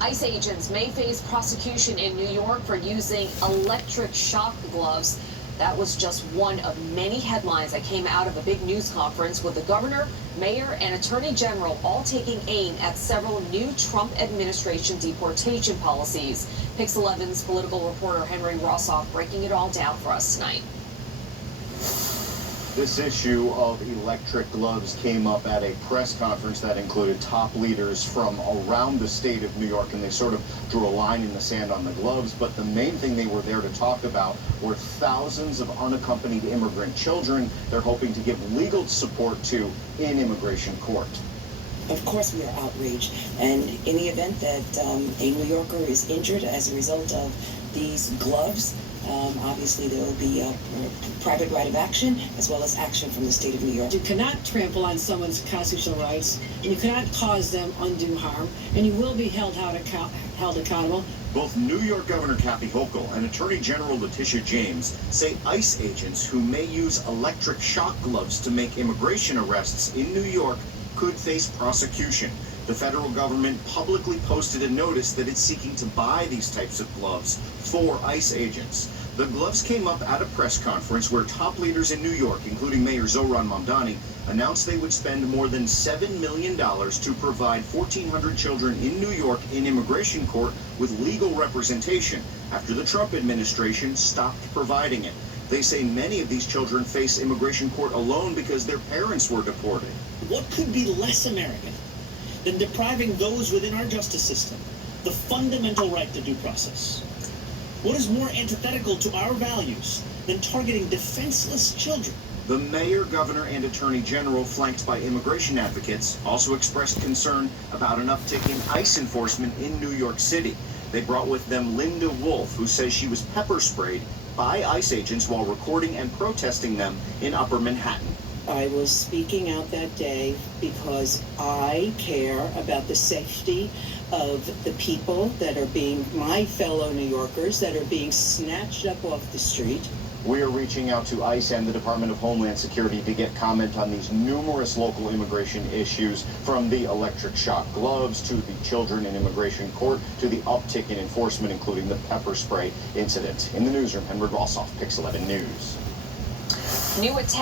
ICE agents may face prosecution in New York for using electric shock gloves. That was just one of many headlines that came out of a big news conference with the governor, mayor, and attorney general all taking aim at several new Trump administration deportation policies. PIX11's political reporter Henry Rossoff breaking it all down for us tonight. This issue of electric gloves came up at a press conference that included top leaders from around the state of New York, and they sort of drew a line in the sand on the gloves. But the main thing they were there to talk about were thousands of unaccompanied immigrant children they're hoping to give legal support to in immigration court. Of course we are outraged, and in the event that a New Yorker is injured as a result of these gloves, obviously there will be a private right of action as well as action from the state of New York. You cannot trample on someone's constitutional rights, and you cannot cause them undue harm, and you will be held accountable. Both New York Governor Kathy Hochul and Attorney General Letitia James say ICE agents who may use electric shock gloves to make immigration arrests in New York could face prosecution. The federal government publicly posted a notice that it's seeking to buy these types of gloves for ICE agents. The gloves came up at a press conference where top leaders in New York, including Mayor Zohran Mamdani, announced they would spend more than $7 million to provide 1,400 children in New York in immigration court with legal representation after the Trump administration stopped providing it. They say many of these children face immigration court alone because their parents were deported. What could be less American than depriving those within our justice system the fundamental right to due process? What is more antithetical to our values than targeting defenseless children? The mayor, governor, and attorney general, flanked by immigration advocates, also expressed concern about an uptick in ICE enforcement in New York City. They brought with them Linda Wolf, who says she was pepper sprayed by ICE agents while recording and protesting them in Upper Manhattan. I was speaking out that day because I care about the safety of the people that are being, my fellow New Yorkers, that are being snatched up off the street. We are reaching out to ICE and the Department of Homeland Security to get comment on these numerous local immigration issues, from the electric shock gloves to the children in immigration court to the uptick in enforcement, including the pepper spray incident. In the newsroom, Henry Rossoff, PIX11 News. New attempt